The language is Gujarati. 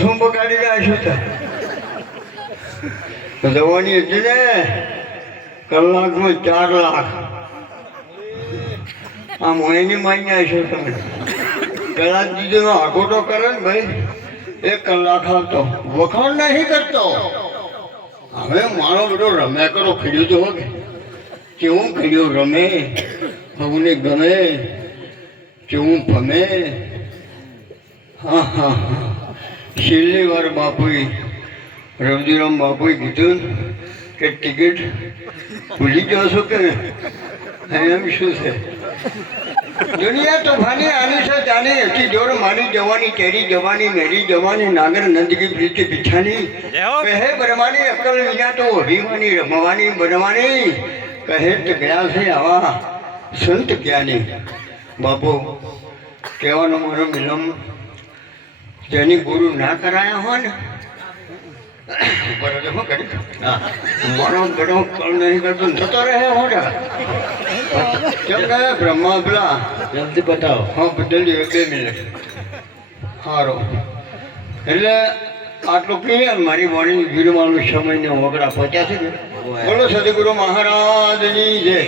શું બગાડી રહ્યા છો દવાની હતી ને કલાકમાં 4 લાખ આ મોહિની માની આવશો તમે કલાક દીધો આખોટો કરે ને ભાઈ 1 કલાક આવતો વખાણ નહીં કરતો હવે મારો બધો રમ્યા કરો ખીડ્યું તો હોગે કેવું ખીડ્યું રમે ભગને ગમે કેવું ભમે હા હા હા છેલ્લી વાર બાપુએ રવજીરામ બાપુએ કીધું કે ટિકિટ ભૂલી જશો કે એમ શું છે દુનિયા તો ભાની આની છે જાની હતી જોર માની જવાની તેરી જવાની મેરી જવાની નાગર નંદકી પ્રીતિ પીછાની કહે બ્રહ્માની અકલ વિના તો અભિમાની રમવાની બનવાની કહે તો ગયા છે આવા સંત જ્ઞાની બાપુ કહેવાનો મારો મિલમ જેની ગુરુ ના કરાયા હોય ને મારો ગળો કળ નહીં કરતો જતો રહે હોડા કેમ કહે બ્રહ્મા પેલા જલ્દી બતાવો હા બદલી 2 મિનિટ સારો એટલે આટલું ક્લિયર મારી વાણી વીરમાનું સમયને વગડા પહોંચ્યા છે ને બોલો સદગુરુ મહારાજની જય.